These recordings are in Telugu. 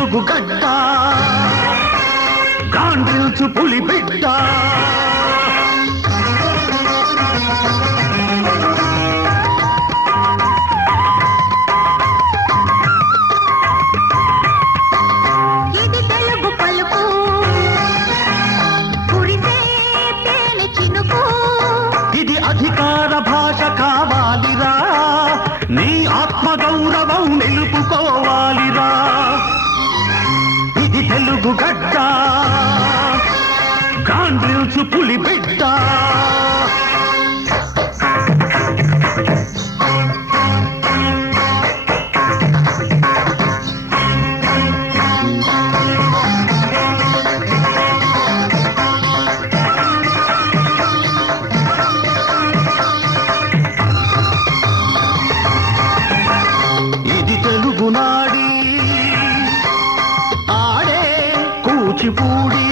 తెలుగు గడ్డ గాండ్రిల్చు పులి బిడ్డ అధికార భాష కావాలిరా నీ ఆత్మగౌరవం నిలుపుకోవాలిరా ఇది తెలుగు గడ్డ గాండ్రిల్చు పులి బిడ్డ కూచిపూడి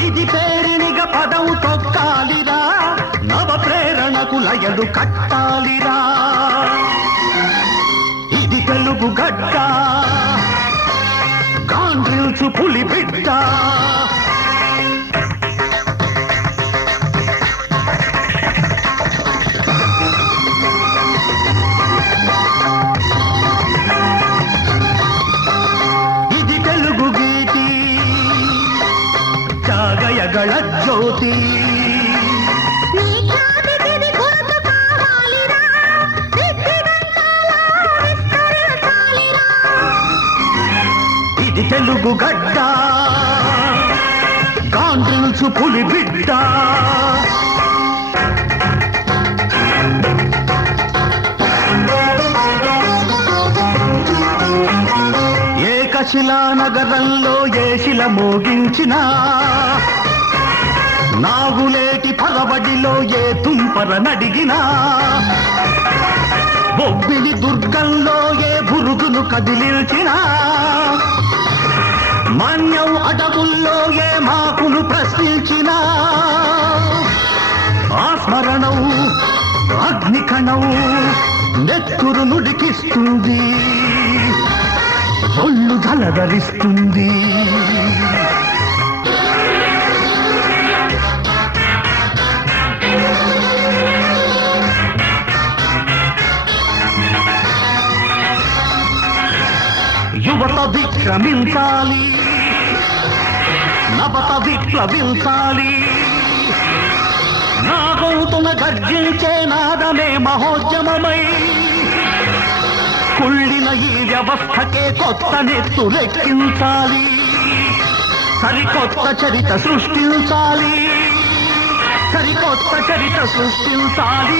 ఇది పేరినిగ పదం తొక్కాలిరా నవ ప్రేరణకు లయలు కట్టాలిరా ఇది తెలుగు గడ్డ గాండ్రిల్చు పులి బిడ్డ ಗಳ ಜ್ಯೋತಿ ఇది తెలుగు గడ్డ గాండ్రిల్చు పులి బిడ్డ ఏకశిలా నగరంలో ఏ శిల మోగించిన నాగులేటి పగబడిలో ఏ తుంపర నడిగినా బొబ్బిలి దుర్గంలో ఏ బురుగును కదిలిల్చినా మన్యం అడవుల్లో ఏ మాకును ప్రశ్నించినా ఆ స్మరణం అగ్నికణం నెత్తురు నుడికిస్తుంది ఒళ్ళు జలధరిస్తుంది యువత విక్రమించాలి నవత విప్లవించాలి నా గౌతున గర్జించే నాదమే మహోద్యమమై కుళ్ళిన ఈ వ్యవస్థకే కొత్త నెత్తురెక్కించాలి సరికొత్త చరిత సృష్టించాలి సరికొత్త చరిత సృష్టించాలి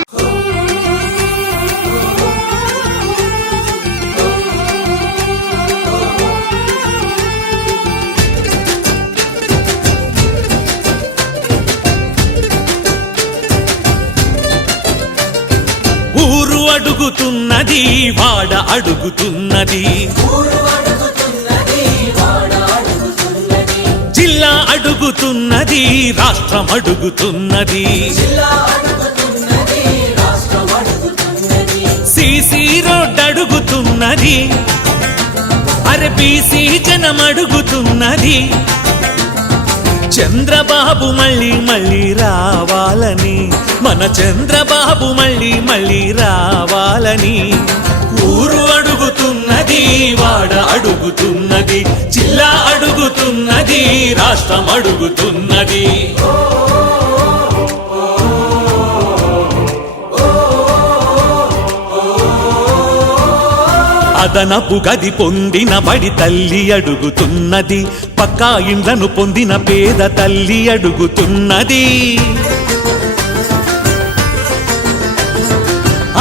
ఊరు అడుగుతున్నది వాడ అడుగుతున్నది జిల్లా అడుగుతున్నది రాష్ట్రం అడుగుతున్నది సిసి రోడ్ అడుగుతున్నది అరే బీసీ జనం అడుగుతున్నది చంద్రబాబు మళ్ళీ మళ్ళీ రావాలని మన చంద్రబాబు మళ్ళీ మళ్ళీ రావాలని ఊరు అడుగుతున్నది వాడ అడుగుతున్నది జిల్లా అడుగుతున్నది రాష్ట్రం అడుగుతున్నది అదనపు గది పొందిన బడి తల్లి అడుగుతున్నది పక్కా ఇండ్లను పొందిన పేద తల్లి అడుగుతున్నది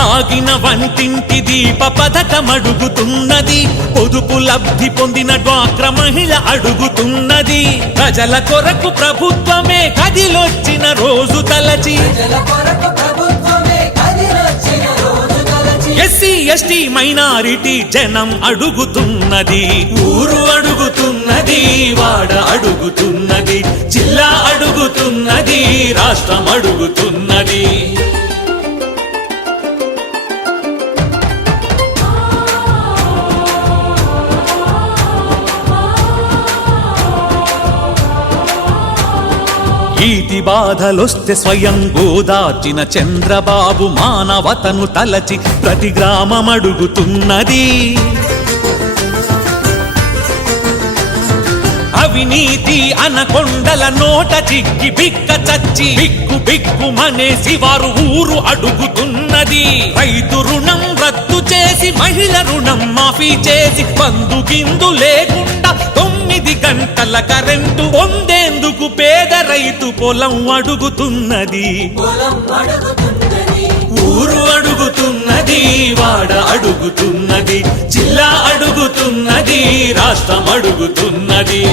ఆగిన వంటింటి దీప పథకం అడుగుతున్నది పొదుపు లబ్ధి పొందిన డ్వాక్రా మహిళ అడుగుతున్నది ప్రజల కొరకు ప్రభుత్వమే కదిలొచ్చిన రోజు తలచి ఎస్సీ ఎస్టీ మైనారిటీ జనం అడుగుతున్నది ఊరు అడుగుతున్నది వాడ అడుగుతున్నది జిల్లా అడుగుతున్నది రాష్ట్రం అడుగుతున్నది కోటి బాధలొస్తే స్వయం గోదార్చిన చంద్రబాబు మానవతను తలచి ప్రతి గ్రామం అడుగుతున్నది. అవినీతి అనకొండల నోట చిక్కి బిక్క చచ్చి బిక్కు బిక్కు మనేసి వారు ఊరు అడుగుతున్నది. రైతు రుణం రద్దు చేసి మహిళ రుణం మాఫీ చేసి బంధు గిందు లేకుండా 9 గంటల కరెంటు పొందేందుకు పేద రైతు పొలం అడుగుతున్నది. ఊరు అడుగుతున్నది, వాడ అడుగుతున్నది, జిల్లా అడుగుతున్నది, రాష్ట్రం అడుగుతున్నది.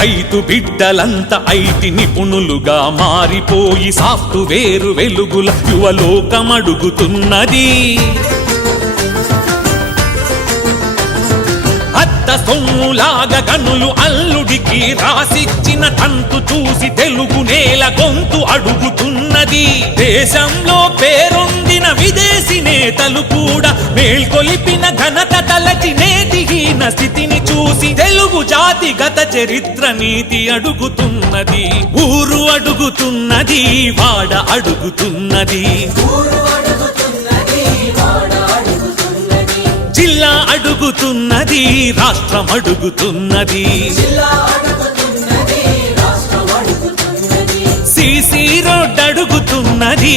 రైతు బిడ్డలంతా ఐటి నిపుణులుగా మారిపోయి సాఫ్ట్వేర్ వెలుగుల యువలోకం అడుగుతున్నది. సొమ్ములాగా కనులు అల్లుడికి రాసిచ్చిన తంతు చూసి తెలుగు నేల గొంతు అడుగుతున్నది. దేశంలో పేరొందిన విదేశీ నేతలు కూడా మేల్కొలిపిన ఘనత తలచి నేటిహీన స్థితిని చూసి తెలుగు జాతి గత చరిత్ర నీతి అడుగుతున్నది. ఊరు అడుగుతున్నది, వాడ అడుగుతున్నది, జిల్లా అడుగుతున్నది, రాష్ట్రం అడుగుతున్నది. సిసి రోడ్ అడుగుతున్నది,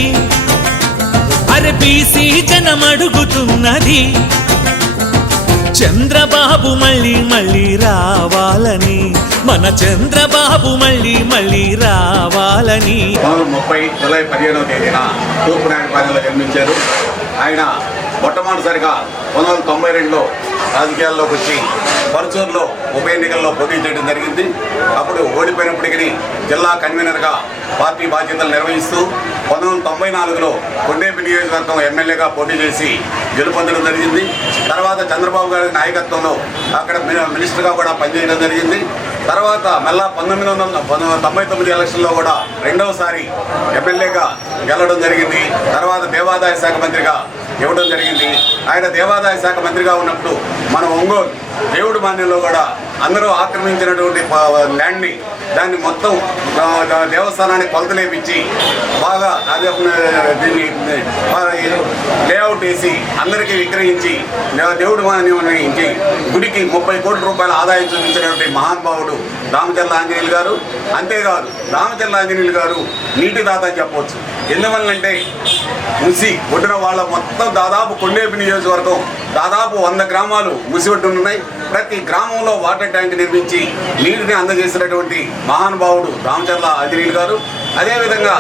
అరే బీసీ జనం అడుగుతున్నది. చంద్రబాబు మళ్ళీ మళ్ళీ రావాలని, మన చంద్రబాబు మళ్ళీ మళ్ళీ రావాలని. 30 జూలై 15వ తేదీన తూర్పు నాయుడుపాలెంలో జన్మించారు. ఆయన మొట్టమొదటిసారిగా 1992లో రాజకీయాల్లోకి వచ్చి పరుచూరులో ఉప ఎన్నికల్లో పోటీ చేయడం జరిగింది. అప్పుడు ఓడిపోయినప్పటికీ జిల్లా కన్వీనర్గా పార్టీ బాధ్యతలు నిర్వహిస్తూ 1994లో కొండేపి నియోజకవర్గం ఎమ్మెల్యేగా పోటీ చేసి గెలుపొందడం జరిగింది. తర్వాత చంద్రబాబు గారి నాయకత్వంలో అక్కడ మినిస్టర్గా కూడా పనిచేయడం జరిగింది. తర్వాత మళ్ళా 1999 ఎలక్షన్లో కూడా రెండవసారి ఎమ్మెల్యేగా గెలవడం జరిగింది. తర్వాత దేవాదాయ శాఖ మంత్రిగా ఇవ్వడం జరిగింది. ఆయన దేవాదాయ శాఖ మంత్రిగా ఉన్నప్పుడు మన ఒంగోలు దేవుడి మాన్యంలో కూడా అందరూ ఆక్రమించినటువంటి ల్యాండ్ని దాన్ని మొత్తం దేవస్థానానికి కొలతలేపించి బాగా దీన్ని లేఅవుట్ వేసి అందరికీ విక్రయించి దేవుడి మాన్యం గుడికి 30 కోట్ల రూపాయల ఆదాయం చూపించినటువంటి మహానుభావుడు రామచంద్ర ఆంజనేయులు గారు. అంతేకాదు రామచంద్ర ఆంజనేయులు గారు నీటి దాత అని చెప్పవచ్చు. ఎందువల్లంటే ముసి ఒడ్డున వాళ్ళ మొత్తం దాదాపు కొండేపి నియోజకవర్గం దాదాపు 100 గ్రామాలు ముసి ఒడ్డున ఉన్నాయి. ప్రతి గ్రామంలో వాటర్ ట్యాంక్ నిర్మించి నీటిని అందజేసినటువంటి మహానుభావుడు రామచంద్ర ఆంజనేయులు గారు. అదేవిధంగా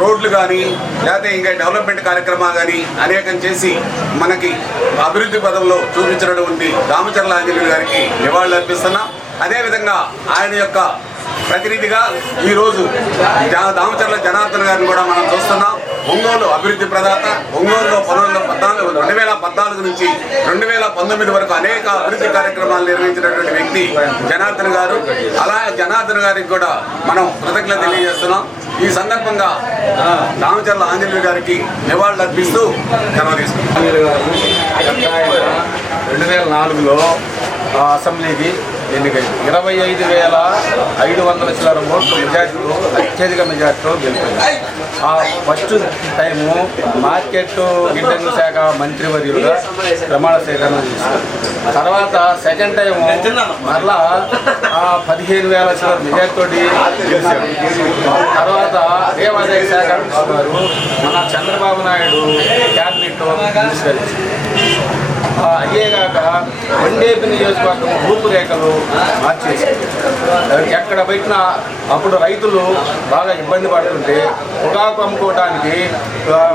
రోడ్లు కానీ లేకపోతే ఇంకా డెవలప్మెంట్ కార్యక్రమాలు కానీ అనేకం చేసి మనకి అభివృద్ధి పదంలో చూపించినటువంటి రామచంద్ర ఆంజనేయులు గారికి నివాళులు అర్పిస్తున్నాం. అదేవిధంగా ఆయన యొక్క ప్రతినిధిగా ఈరోజు దామచర్ల జనార్దన్ గారిని కూడా మనం చూస్తున్నాం. ఒంగోలు అభివృద్ధి ప్రదాత. ఒంగోలులో 2014 నుంచి 2019 వరకు అనేక అభివృద్ధి కార్యక్రమాలు నిర్వహించినటువంటి వ్యక్తి జనార్దన్ గారు. అలా జనార్దన్ గారికి కూడా మనం కృతజ్ఞత తెలియజేస్తున్నాం. ఈ సందర్భంగా దామచర్ల ఆంజనేయులు గారికి నివాళులు అర్పిస్తూ సెలవు తీసుకున్నాం. 2004లో అసెంబ్లీకి ఎన్నికైంది. 25,500 చిల్లర ఓట్లు మెజార్టీతో అత్యధిక మెజార్టీతో గెలిపింది. ఆ ఫస్ట్ టైము మార్కెట్ గిడ్డంగి శాఖ మంత్రివర్యులుగా ప్రమాణ స్వీకరణ చేశారు. తర్వాత సెకండ్ టైము మరలా 15,000 చిల్లర మెజార్టీతో గెలిచారు. తర్వాత దేవాదాయ శాఖ గారు మన చంద్రబాబు నాయుడు క్యాబినెట్లో మినిస్టర్ అయ్యేగాక కొండేపి నియోజకవర్గం రూపురేఖలు మార్చేసి ఎక్కడ పెట్టినా అప్పుడు రైతులు బాగా ఇబ్బంది పడుతుంటే పొగాకు అమ్ముకోవడానికి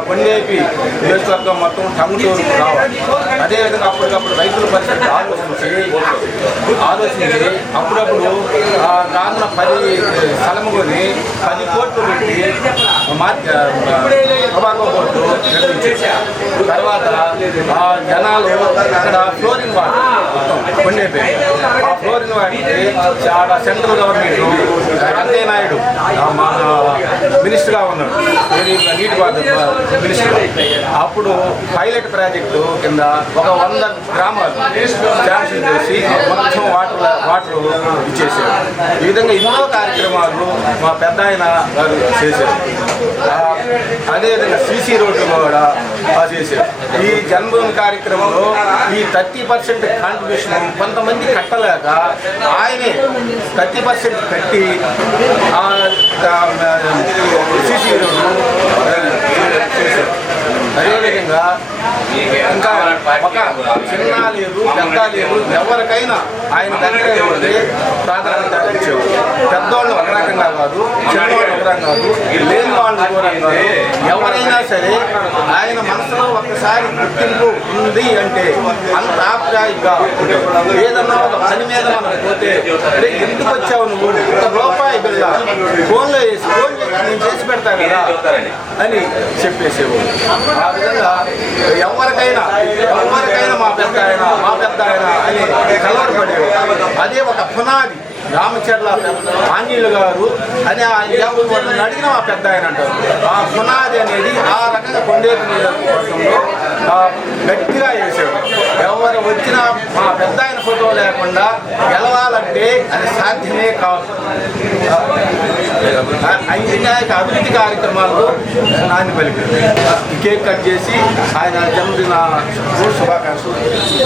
కొండేపి నియోజకవర్గం మొత్తం టంగుటూరుకు రావాలి. అదేవిధంగా అప్పటికప్పుడు రైతుల పరిస్థితి ఆలోచించి ఆలోచించి అప్పుడప్పుడు రానున్న 10 స్థలము కొని 10 కోట్లు పెట్టి టొబాకో కోర్టు నిర్మించేశారు. తర్వాత జనాలు అక్కడ ఫ్లోరింగ్ వాటర్ కొండైపోయి ఆ ఫ్లోరింగ్ వాటికి చాలా సెంట్రల్ గవర్నమెంట్ వెంకయ్య నాయుడు మన మినిస్టర్గా ఉన్నాడు, నీటిపారుదల మినిస్టర్. అప్పుడు పైలట్ ప్రాజెక్టు కింద ఒక 100 గ్రామాలు శాంక్షన్ చేసి మొత్తం వాటర్ ఇచ్చేసారు. ఈ విధంగా ఎన్నో కార్యక్రమాలు మా పెద్ద ఆయన గారు చేశారు. అదేవిధంగా సీసీ రోడ్లు కూడా చేశారు. ఈ జన్మభూమి కార్యక్రమంలో ఈ 30% కాంట్రిబ్యూషన్ కొంతమంది కట్టలేక ఆయనే 30% కట్టి సీసీ రోడ్లు చేశారు. అదేవిధంగా ఇంకా ఒక చిన్న లేదు పెద్ద లేదు ఎవరికైనా ఆయన దగ్గర ఉంటే ప్రాధాన్యత ఇచ్చేవారు. పెద్దవాళ్ళు ఒక రకంగా కాదు, చిన్నవాళ్ళు ఒక రకంగా కాదు, లేని వాళ్ళు ఒక రకంగా కాదు. ఎవరైనా సరే ఆయన మనసులో ఒకసారి గుర్తింపు ఉంది అంటే అంత ఆప్యాయంగా ఏదన్నా ఒక పని మీద మనం పోతే ఎందుకు వచ్చావు నువ్వు రూపాయి బిల్ల ఫోన్లో వేసి ఫోన్ నేను చేసి పెడతా కదా అని చెప్పేసేవాడు. ఆ విధంగా ఎవరికైనా మా పెద్ద ఆయన అని కలవరపడేవాడు. అదే ఒక పునాది రామచర్ల ఆంజనేయులు గారు అని వాళ్ళని అడిగిన మా పెద్ద ఆయన అంటారు. ఆ పునాది అనేది ఆ రకంగా కొండేపు నియోజకవర్గంలో గట్టిగా వేసాడు. ఎవరు వచ్చినా మా పెద్ద ఆయన ఫోటో లేకుండా గెలవాలంటే అది సాధ్యమే కాదు. అనేక అభివృద్ధి కార్యక్రమాలకు నాంది పలికారు. కేక్ కట్ చేసి ఆయన జన్మదిన శుభాకాంక్షలు.